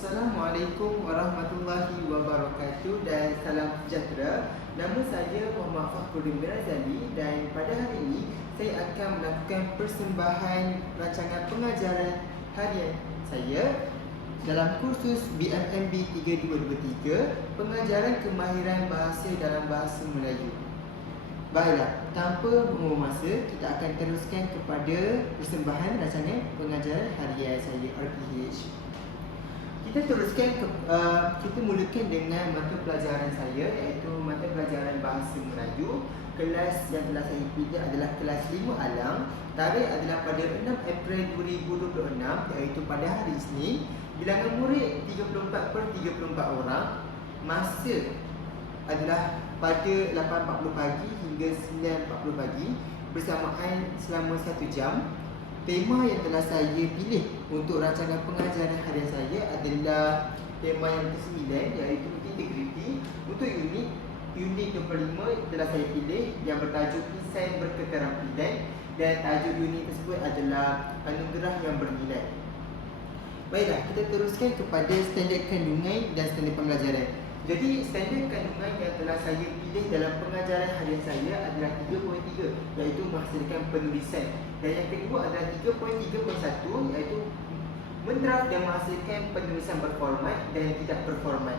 Assalamualaikum warahmatullahi wabarakatuh dan salam sejahtera. Nama saya Muhammad Fakhruddin Mirazali dan pada hari ini saya akan melakukan persembahan rancangan pengajaran harian saya dalam kursus BMMB 3223 Pengajaran Kemahiran Bahasa dalam Bahasa Melayu. Baiklah, tanpa membuang masa, kita akan teruskan kepada persembahan rancangan pengajaran harian saya RPH. Kita teruskan kita mulakan dengan mata pelajaran saya, iaitu mata pelajaran Bahasa Melayu. Kelas yang telah saya pilih adalah kelas 5 Alang. Tarikh adalah pada 6 April 2026, iaitu pada hari Isnin. Bilangan murid 34/34 orang. Masa adalah pada 8.40 pagi hingga 9.40 pagi, bersamaan selama 1 jam. Tema yang telah saya pilih untuk rancangan pengajaran harian saya adalah tema yang ke-9, iaitu integriti. Untuk unit 25 telah saya pilih yang bertajuk Lisan Berketerampilan, dan tajuk unit tersebut adalah anugerah yang bernilai. Baiklah, kita teruskan kepada standard kandungan dan standard pembelajaran. Jadi standard kandungan yang telah saya pilih dalam pengajaran harian saya adalah 3.3, iaitu menghasilkan penulisan. Dan yang kedua adalah 3.3.1, iaitu mendraft dan menghasilkan penulisan berformat dan tidak berformat.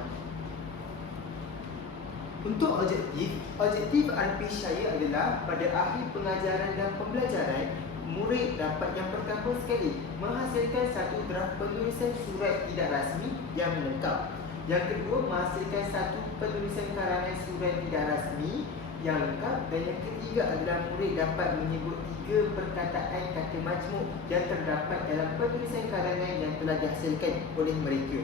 Untuk objektif RPH saya adalah pada akhir pengajaran dan pembelajaran, murid dapat yang pertama sekali menghasilkan satu draft penulisan surat tidak rasmi yang lengkap. Yang kedua, menghasilkan satu penulisan karangan surat tidak rasmi yang lengkap. Dan yang ketiga adalah murid dapat menyebut 3 perkataan kata majmuk yang terdapat dalam penulisan karangan yang telah dihasilkan oleh mereka.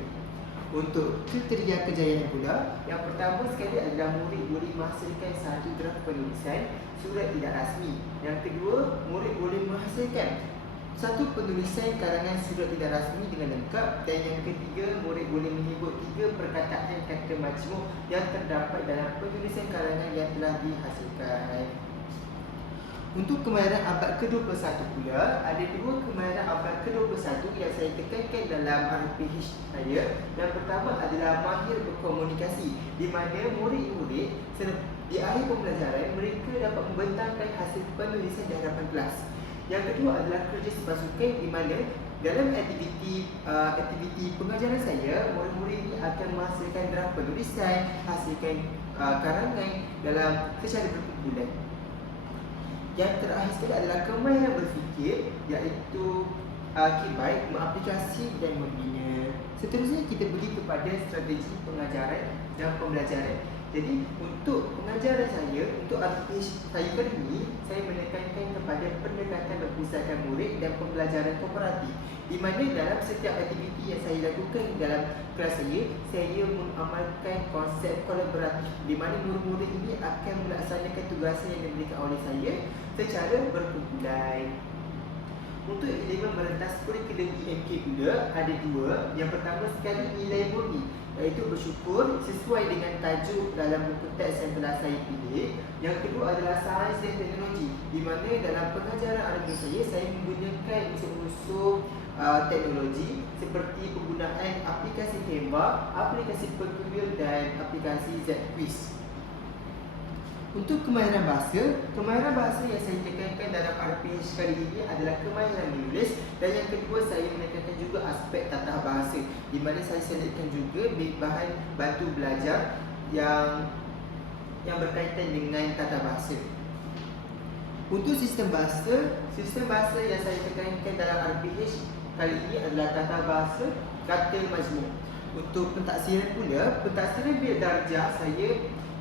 Untuk kriteria kejayaan pula, yang pertama sekali adalah murid boleh menghasilkan satu draft penulisan surat tidak rasmi. Yang kedua, murid boleh menghasilkan satu penulisan karangan surat tidak rasmi dengan lengkap. Dan yang ketiga, murid boleh menyebut 3 perkataan kata majmuk yang terdapat dalam penulisan karangan yang telah dihasilkan. Untuk kemahiran abad ke-21 pula, ada 2 kemahiran abad ke-21 yang saya tekankan dalam RPH saya. Yang pertama adalah mahir berkomunikasi, di mana murid-murid di akhir pembelajaran mereka dapat membentangkan hasil penulisan di hadapan kelas. Yang kedua adalah kerja sepasukan, di mana dalam aktiviti pengajaran saya, murid-murid ini akan menghasilkan draft penulisan, hasilkan karangan dalam secara berkumpulan. Yang terakhir sekali adalah kemahiran berfikir, iaitu kibat, mengaplikasi dan membina. Seterusnya kita pergi kepada strategi pengajaran dan pembelajaran. Jadi untuk pengajaran saya, untuk RPH saya kali ini, saya menekankan kepada pendekatan berpusatkan murid dan pembelajaran kooperatif, di mana dalam setiap aktiviti yang saya lakukan dalam kelas saya mengamalkan konsep kolaboratif, di mana murid-murid ini akan melaksanakan tugasan yang diberikan oleh saya secara berkumpulan. Untuk elemen merentas kurikulum IMK pula ada 2. Yang pertama sekali, nilai murni, iaitu bersyukur sesuai dengan tajuk dalam buku teks yang telah saya pilih. Yang kedua adalah sains dan teknologi, di mana dalam pengajaran RPH saya menggunakan unsur-unsur teknologi seperti penggunaan aplikasi Canva, aplikasi Perkuil dan aplikasi ZQuiz. Untuk kemahiran bahasa yang saya tekankan dalam RPH kali ini adalah kemahiran menulis. Dan yang kedua, saya menekankan juga aspek tata bahasa, di mana saya selitkan juga bahan bantu belajar yang berkaitan dengan tata bahasa. Untuk sistem bahasa yang saya tekankan dalam RPH kali ini adalah tata bahasa kata majmuk. Untuk pentaksiran pula, pentaksiran bilik darjah saya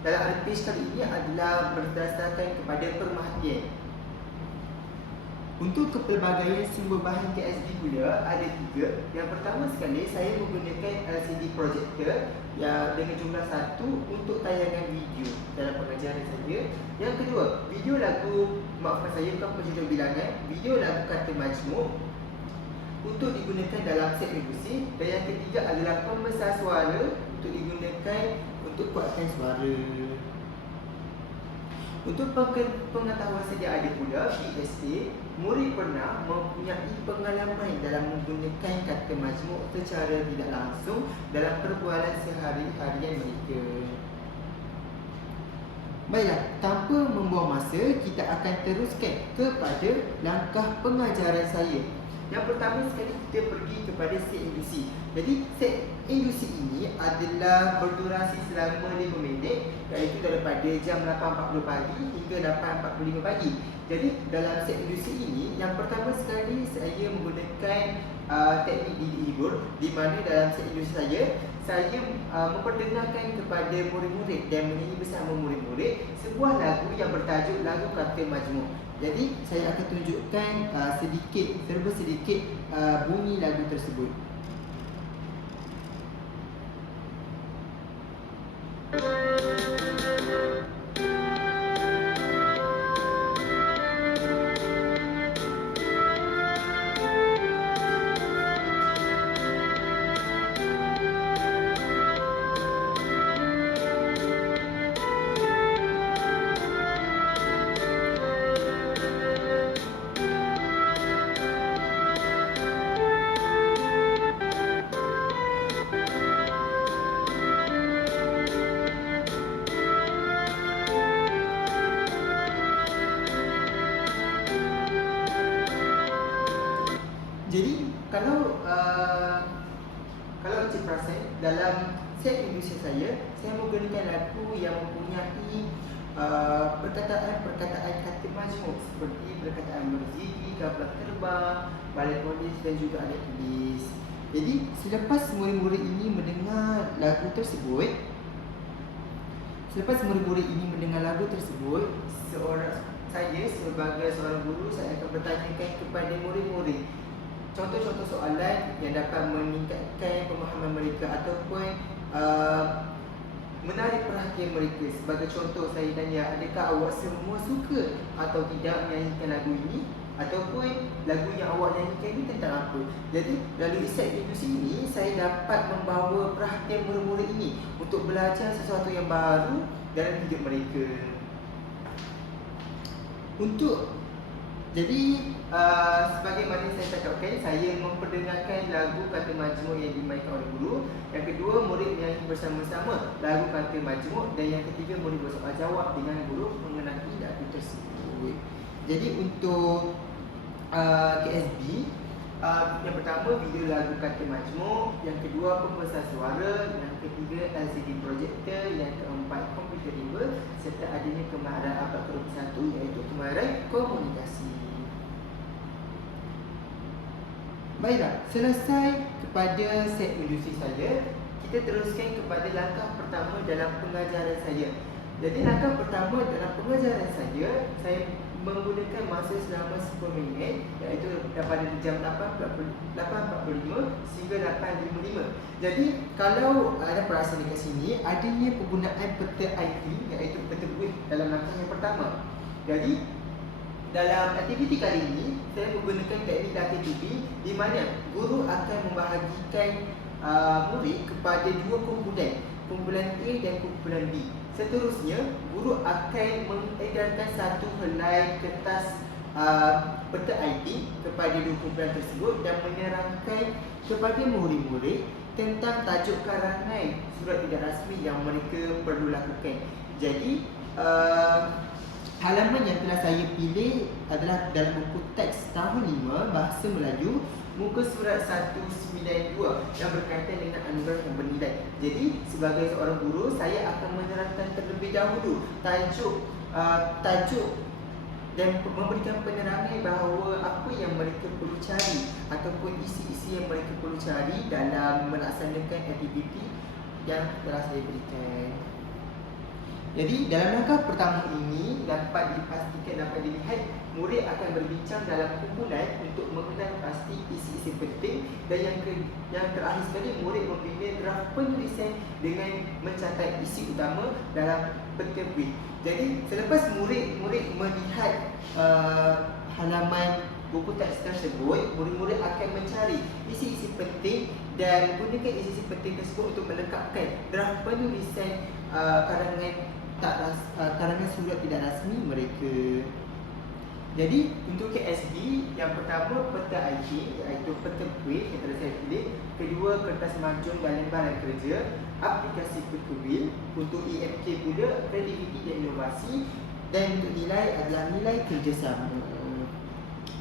dalam RPH kali ini adalah berdasarkan kepada perhatian. Untuk kepelbagaian sumber bahan KSB pula ada 3. Yang pertama sekali, saya menggunakan LCD projector yang dengan jumlah 1 untuk tayangan video dalam pengajaran saya. Yang kedua, video lagu, bukan penjudul bilangan, video lagu kata majmuk untuk digunakan dalam set musik. Dan yang ketiga adalah pembesar suara untuk digunakan untuk kuatkan suara. Untuk pengetahuan saja ada pula BSA murid pernah mempunyai pengalaman dalam menggunakan kata majmuk secara tidak langsung dalam perbualan sehari-harian mereka. Baiklah, tanpa membuang masa, kita akan teruskan kepada langkah pengajaran saya. Yang pertama sekali, kita pergi kepada set induksi. Jadi set induksi ini adalah berdurasi selama 5 minit, iaitu daripada jam 8.40 pagi hingga 8.45 pagi. Jadi dalam set induksi ini, yang pertama sekali saya menggunakan teknik didik hibur, di mana dalam set induksi saya memperdengarkan kepada murid-murid dan menyanyi bersama murid-murid sebuah lagu yang bertajuk Lagu Kata Majmuk. Jadi saya akan tunjukkan serba sedikit bunyi lagu tersebut. Jadi kalau Encik perasan dalam set induksi saya menggunakan lagu yang mempunyai perkataan-perkataan kata majmuk seperti perkataan berzikir, kafilah terbang, balai polis dan juga ada tulis. Jadi selepas murid-murid ini mendengar lagu tersebut, saya sebagai seorang guru, saya akan bertanyakan kepada murid-murid contoh-contoh soalan yang dapat meningkatkan pemahaman mereka ataupun menarik perhatian mereka. Sebagai contoh, saya tanya, adakah awak semua suka atau tidak menyanyikan lagu ini? Ataupun lagu yang awak nyanyikan ini tentang apa? Jadi melalui set induksi ini, saya dapat membawa perhatian murid-murid ini untuk belajar sesuatu yang baru dalam hidup mereka. Sebagaimana saya cakapkan, saya memperdengarkan lagu kata majmuk yang dimainkan oleh guru. Yang kedua, murid menyanyi bersama-sama lagu kata majmuk. Dan yang ketiga, murid bersoal jawab dengan guru mengenai lagu tersebut. Jadi untuk KSB, yang pertama video lagu kata majmuk, yang kedua pembesar suara, yang ketiga LCD projector, yang keempat komputer riba, serta adanya kemahiran abad ke-21 iaitu kemahiran komunikasi. Baiklah, selesai kepada set induksi saya, kita teruskan kepada langkah pertama dalam pengajaran saya. Jadi langkah pertama dalam pengajaran saya menggunakan masa selama 10 minit, iaitu daripada jam 8.45 sehingga 8.55. Jadi kalau ada perasan dekat sini, adanya penggunaan peta IT, iaitu peta buih dalam langkah yang pertama. Jadi dalam aktiviti kali ini, saya menggunakan teknik data TV di mana guru akan membahagikan murid kepada dua kumpulan A dan kumpulan B. Seterusnya, guru akan mengedarkan satu helai kertas peta IT kepada dua kumpulan tersebut dan menerangkan kepada murid-murid tentang tajuk karangan surat tidak rasmi yang mereka perlu lakukan. Jadi, halaman yang telah saya pilih adalah dalam buku teks tahun 5 Bahasa Melayu, muka surat 192 yang berkaitan dengan anugerah yang bernilai. Jadi sebagai seorang guru, saya akan menerangkan terlebih dahulu tajuk dan memberikan penerangan bahawa apa yang mereka perlu cari ataupun isi-isi yang mereka perlu cari dalam melaksanakan aktiviti yang telah saya berikan. Jadi dalam langkah pertama ini dapat dilihat murid akan berbincang dalam kumpulan untuk mengenal pasti isi-isi penting, dan yang terakhir sekali murid membina draft penulisan dengan mencatat isi utama dalam peta buih. Jadi selepas murid melihat halaman buku teks tersebut, murid-murid akan mencari isi-isi penting dan gunakan isi-isi penting tersebut untuk melengkapkan draft penulisan karangan surat tidak rasmi mereka. Jadi untuk KSB, yang pertama peta IT iaitu peta kuis yang telah saya pilih. Kedua, kertas majung dan lembaran kerja. Aplikasi peta bil. Untuk EMK pula, kreativiti dan inovasi. Dan untuk nilai adalah nilai kerjasama.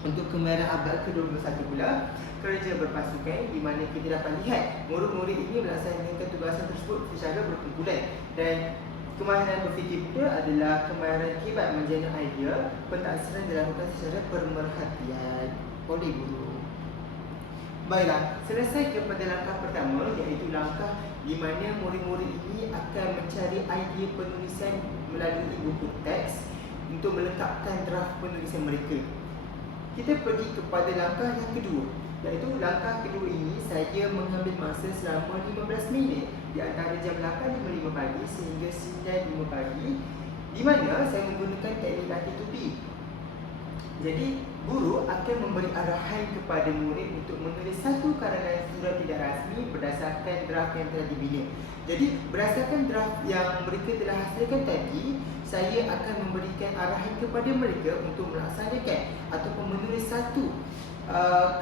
Untuk kemahiran abad ke-21 pula, kerja berpasukan, di mana kita dapat lihat murid-murid ini melaksanakan tugasan tersebut secara berkumpulan. Dan kemahiran berfikir pula adalah kemahiran kibat menjana idea, pentafsiran dilakukan secara pemerhatian oleh guru. Baiklah, selesai kepada langkah pertama, iaitu langkah di mana murid-murid ini akan mencari idea penulisan melalui buku teks untuk melengkapkan draft penulisan mereka. Kita pergi kepada langkah yang kedua, iaitu langkah kedua ini saya mengambil masa selama 15 minit di antara jam 8.55 pagi sehingga 9.05 pagi, di mana saya menggunakan teknik latih tupi. Jadi, guru akan memberi arahan kepada murid untuk menulis satu karangan surat tidak rasmi berdasarkan draft yang telah dibina. Jadi, berdasarkan draft yang mereka telah hasilkan tadi, saya akan memberikan arahan kepada mereka untuk melaksanakan ataupun menulis satu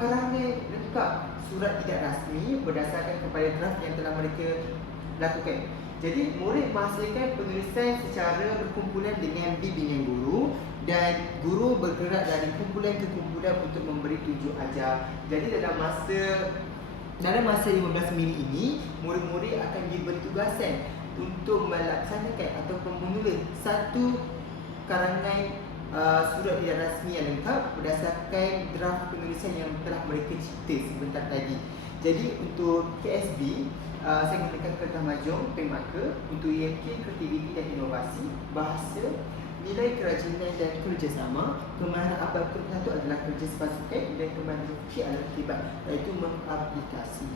karangan lengkap surat tidak rasmi berdasarkan kepada draft yang telah mereka lakukan. Jadi, murid menghasilkan penulisan secara berkumpulan dengan bimbingan guru, dan guru bergerak dari kumpulan ke kumpulan untuk memberi tunjuk ajar. Jadi dalam masa 15 minit ini, murid-murid akan diberi tugasan untuk melaksanakan ataupun menulis satu karangan surat tidak rasmi yang lengkap berdasarkan draft penulisan yang telah mereka cipta sebentar tadi. Jadi untuk KSB, saya menggunakan kertas majung, pen marker. Untuk EMK, kreativiti dan inovasi, bahasa, nilai kerajinan dan kerjasama. Kemahiran abad ke-21 adalah kerja sepasukan, dan kemahiran berfikir adalah kibat, iaitu mengaplikasi.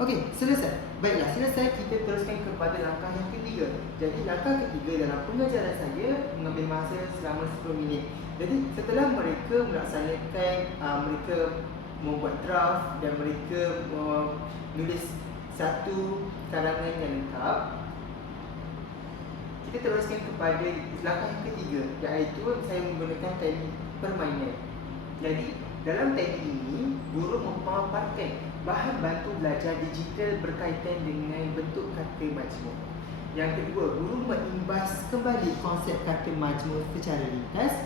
Okey, selesai. Baiklah, selesai, kita teruskan kepada langkah yang ketiga. Jadi langkah ketiga dalam pengajaran saya mengambil masa selama 10 minit. Jadi setelah mereka melaksanakan, mereka membuat draft dan mereka menulis satu karangan yang lengkap, kita teruskan kepada langkah yang ketiga, iaitu saya menggunakan teknik permainan. Jadi dalam teknik ini, guru memaparkan bahan bantu belajar digital berkaitan dengan bentuk kata majmuk. Yang kedua, guru mengimbas kembali konsep kata majmuk secara ringkas.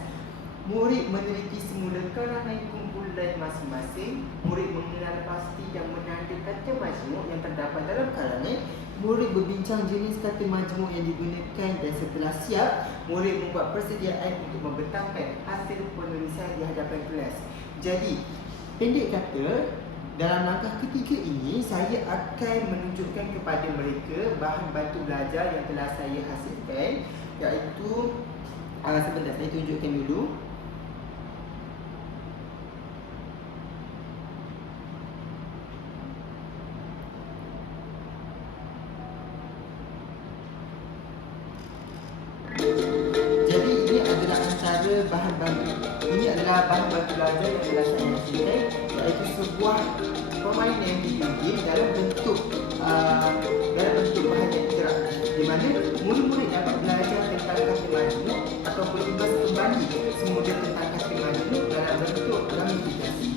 Murid meneliti semula karangan kumpulan masing-masing. Murid mengenal pasti dan menanda kata majmuk yang terdapat dalam karangan. Murid berbincang jenis kata majmuk yang digunakan, dan setelah siap, murid membuat persediaan untuk membentangkan hasil penulisan di hadapan kelas. Jadi, pendek kata, dalam langkah ketiga ini, saya akan menunjukkan kepada mereka bahan bantu belajar yang telah saya hasilkan, iaitu sebentar, saya tunjukkan dulu. Jadi ini adalah antara bahan bantu. Ini adalah bahan bantu belajar yang telah saya hasilkan, iaitu sebuah permainan video game dalam bentuk bahan yang interaktif, di mana murid-murid dapat belajar tentang kata majmuk atau berimbas kembali semula tentang kata majmuk dalam bentuk gamifikasi.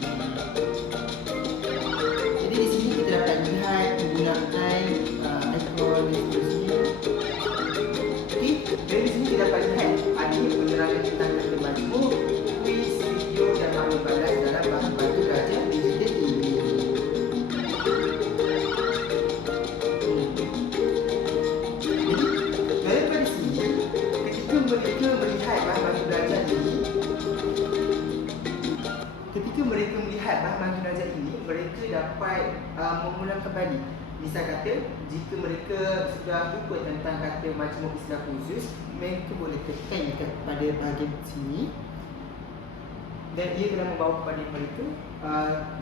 Jadi di sini kita dapat lihat menggunakan ikon dan seterusnya. Okey, dari sini kita dapat lihat ada penerangan tentang kata majmuk, kuis, video dan makna balas dalam bahan bantu belajar digital ini. Jadi daripada sini, ketika mereka melihat bahan bantu belajar ini, mereka dapat mengulang kembali. Misal kata, jika mereka sudah lupa tentang kata majmuk istilah khusus, mereka boleh tekan pada bahagian sini, dan ia telah membawa kepada mereka,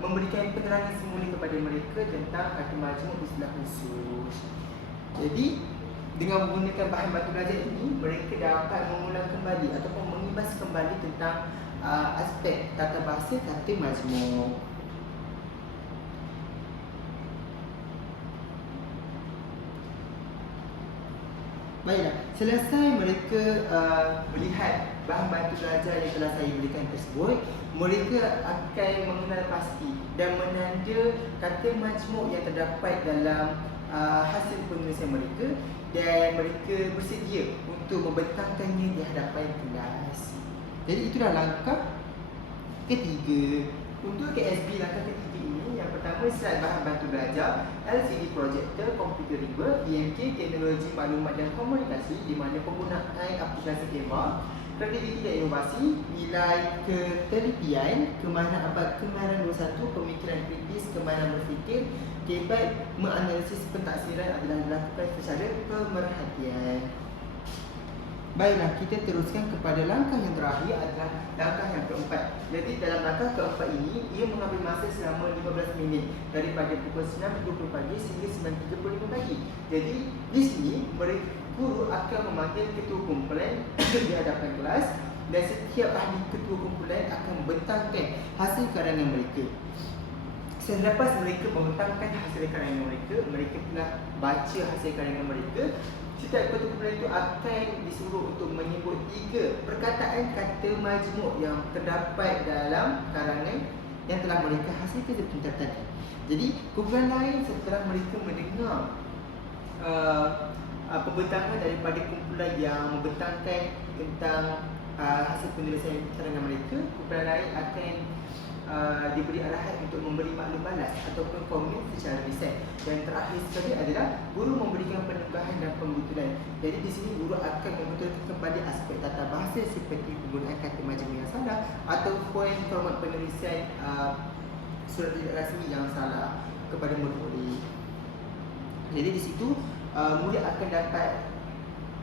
memberikan penerangan semula kepada mereka tentang kata majmuk istilah khusus. Jadi dengan menggunakan bahan bantu belajar ini, mereka dapat mengulang kembali ataupun mengimbas kembali tentang aspek tata bahasa kata majmuk. Baiklah, selesai mereka melihat bahan bantu belajar yang telah saya berikan tersebut, mereka akan mengenal pasti dan menanda kata majmuk yang terdapat dalam hasil penulisan mereka, dan mereka bersedia untuk membentangkannya di hadapan kelas. Jadi itulah langkah ketiga. Untuk KSB langkah ketiga ini, yang pertama slide bahan bantu belajar, LCD projector, komputer riba, EMK, teknologi maklumat dan komunikasi di mana penggunaan aplikasi kamera, kreativiti dan inovasi, nilai ketelitian, kemahiran abad kemahiran 21, pemikiran kritis, kemahiran berfikir, kebat menganalisis pentaksiran adalah dilakukan secara pemerhatian. Baiklah, kita teruskan kepada langkah yang terakhir adalah langkah yang keempat. Jadi dalam langkah keempat ini, ia mengambil masa selama 15 minit daripada pukul 9.20 pagi sehingga 9.35 pagi. Jadi di sini guru akan memanggil ketua kumpulan di hadapan kelas, dan setiap ahli ketua kumpulan akan membentangkan hasil karangan mereka. Selepas mereka membentangkan hasil karangan mereka, mereka telah baca hasil karangan mereka. Setiap ketua kumpulan itu akan disuruh untuk menyebut 3 perkataan kata majmuk yang terdapat dalam karangan yang telah mereka hasilkan sebentar tadi. Jadi kumpulan lain setelah mereka mendengar pembentangan daripada kumpulan yang membentangkan tentang hasil penulisan karangan mereka, kumpulan lain akan diberi arahan untuk memberi maklum balas ataupun komen secara lisan. Dan terakhir sekali adalah guru memberikan penegahan dan pembetulan. Jadi di sini guru akan membetulkan kembali aspek tata bahasa seperti penggunaan kata majmuk yang salah ataupun format penulisan surat tidak rasmi yang salah kepada murid-murid. Jadi di situ murid akan dapat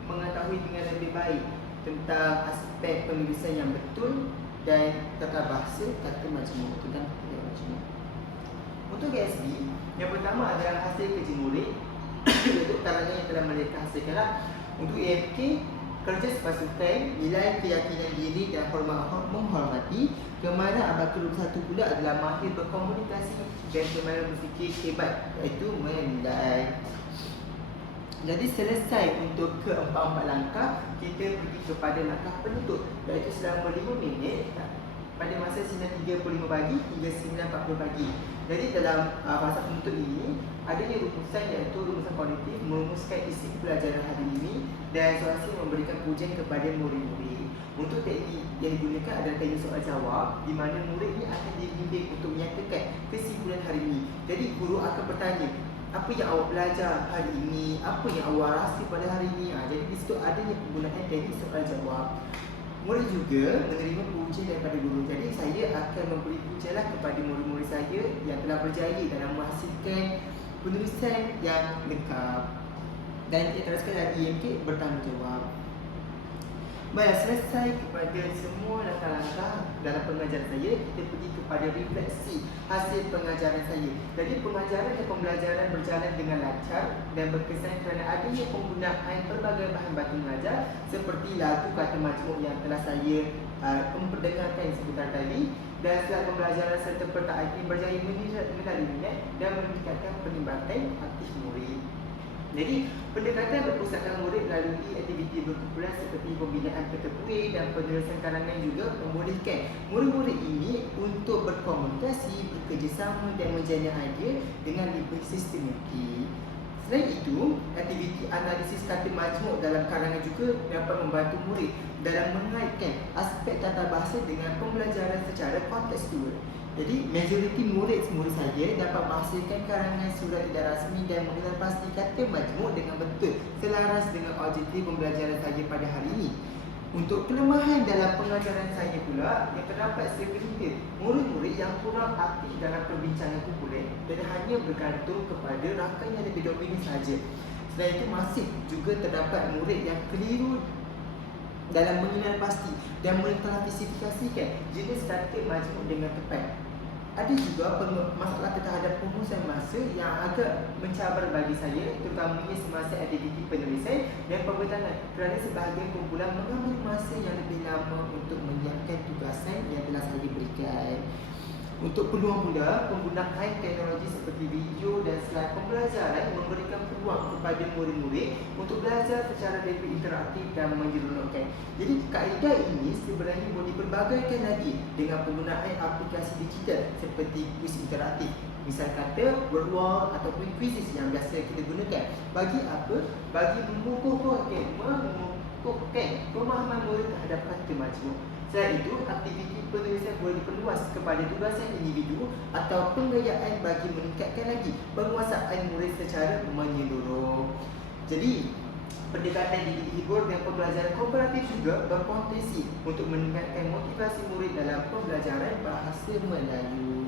mengetahui dengan lebih baik tentang aspek penulisan yang betul dan tata bahasa kata majmuk dan kata majmuk. Untuk KSB, yang pertama adalah hasil kerja murid iaitu karangan yang telah mereka hasilkanlah. Untuk EMK, kerja sepasukan, nilai keyakinan diri dan menghormati. Kemahiran abad ke-21 pula adalah mahir berkomunikasi dan kemahiran berfikir hebat iaitu menilai. Jadi selesai untuk keempat-empat langkah, kita pergi kepada langkah penutup, iaitu selama 5 minit pada masa 9.35 pagi hingga 9.40 pagi. Jadi dalam fasa penutup ini, adanya rumusan iaitu rumusan kognitif merumuskan isi pelajaran hari ini dan seterusnya memberikan pujian kepada murid-murid. Untuk teknik yang digunakan adalah teknik soal jawab, di mana murid ini akan dibimbing untuk menyatakan kesimpulan hari ini. Jadi guru akan bertanya, apa yang awak belajar hari ini? Apa yang awak rasa pada hari ini? Jadi di situ adanya penggunaan teknik soal jawab. Murid juga menerima pujian daripada guru. Jadi saya akan memberi pujianlah kepada murid-murid saya yang telah berjaya dalam menghasilkan penulisan yang lengkap. Dan kita teruskan dari EMK bertanggungjawab. Baiklah, selesai kepada semua langkah-langkah dalam pengajaran saya, kita pergi kepada refleksi hasil pengajaran saya. Jadi pengajaran dan pembelajaran berjalan dengan lancar dan berkesan kerana adanya penggunaan pelbagai bahan bantu mengajar seperti lagu kata majmuk yang telah saya memperdengarkan sebentar tadi, dan slide pembelajaran serta peta IT berjaya mengenali minat dan meningkatkan penglibatan aktif murid. Jadi, pendekatan berpusatkan murid melalui aktiviti berkumpulan seperti pembinaan peta kuih dan penulisan karangan juga membolehkan murid-murid ini untuk berkomunikasi, bekerjasama dan menjana idea dengan lebih sistematik. Selain itu, aktiviti analisis kata majmuk dalam karangan juga dapat membantu murid dalam mengaitkan aspek tata bahasa dengan pembelajaran secara kontekstual. Jadi, majoriti murid saya dapat menghasilkan karangan surat tidak rasmi dan mengenal pasti kata majmuk dengan betul selaras dengan objektif pembelajaran saya pada hari ini. Untuk kelemahan dalam pengajaran saya pula, yang terdapat segelintir murid-murid yang kurang aktif dalam perbincangan kumpulan dan hanya bergantung kepada rangkaian yang lebih dominan sahaja. Selain itu, masih juga terdapat murid yang keliru dalam mengenal pasti dan mengklasifikasikan jenis kata majmuk dengan tepat. Ada juga masalah terhadap pengurusan masa yang agak mencabar bagi saya, terutamanya semasa aktiviti penulisan dan pembentangan, kerana sebahagian kumpulan mengambil masa yang lebih lama untuk menyiapkan tugasan yang telah saya berikan. Untuk peluang pula, penggunaan teknologi seperti video dan slide pembelajaran memberikan peluang kepada murid-murid untuk belajar secara lebih interaktif dan menyeronokkan. Jadi kaedah ini sebenarnya boleh diperbagaikan lagi dengan penggunaan aplikasi digital seperti kuis interaktif. Misal kata word wall ataupun quizzes yang biasa kita gunakan. Bagi apa? Bagi mengukuhkan pemahaman murid terhadap kata majmuk. Selain itu, aktiviti penulisan boleh diperluas kepada tugasan individu atau penggayaan bagi meningkatkan lagi penguasaan murid secara menyeluruh. Jadi, pendekatan didik hibur dan pembelajaran kooperatif juga berpotensi untuk meningkatkan motivasi murid dalam pembelajaran bahasa Melayu.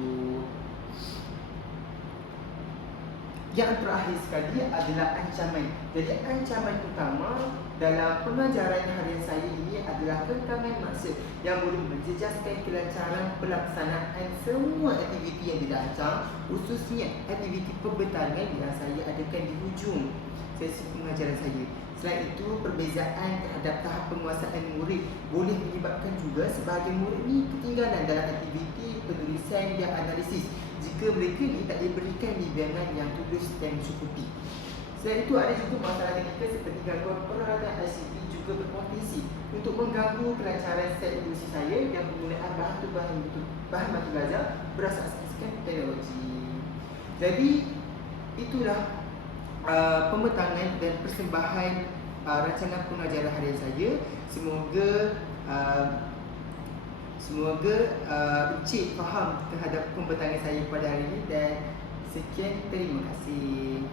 Yang terakhir sekali adalah ancaman. Jadi ancaman utama dalam pengajaran harian saya ini adalah kengkangan masa yang boleh menjejaskan kelancaran pelaksanaan semua aktiviti yang dirancang, khususnya aktiviti pembetalan yang saya adakan di hujung sesi pengajaran saya. Selain itu, perbezaan terhadap tahap penguasaan murid boleh menyebabkan juga sebahagian murid ni ketinggalan dalam aktiviti penulisan dan analisis jika mereka ni tak diberikan bimbingan yang tulus dan mencukupi. Selain itu, ada juga masalah teknikal seperti gangguan peralatan ICT juga berpotensi untuk mengganggu kelancaran set ilusi saya dan penggunaan bahan batu belajar berasaskan teknologi. Jadi, itulah pembentangan dan persembahan rancangan pengajaran harian saya. Semoga Encik faham terhadap pembentangan saya pada hari ini, dan sekian, terima kasih.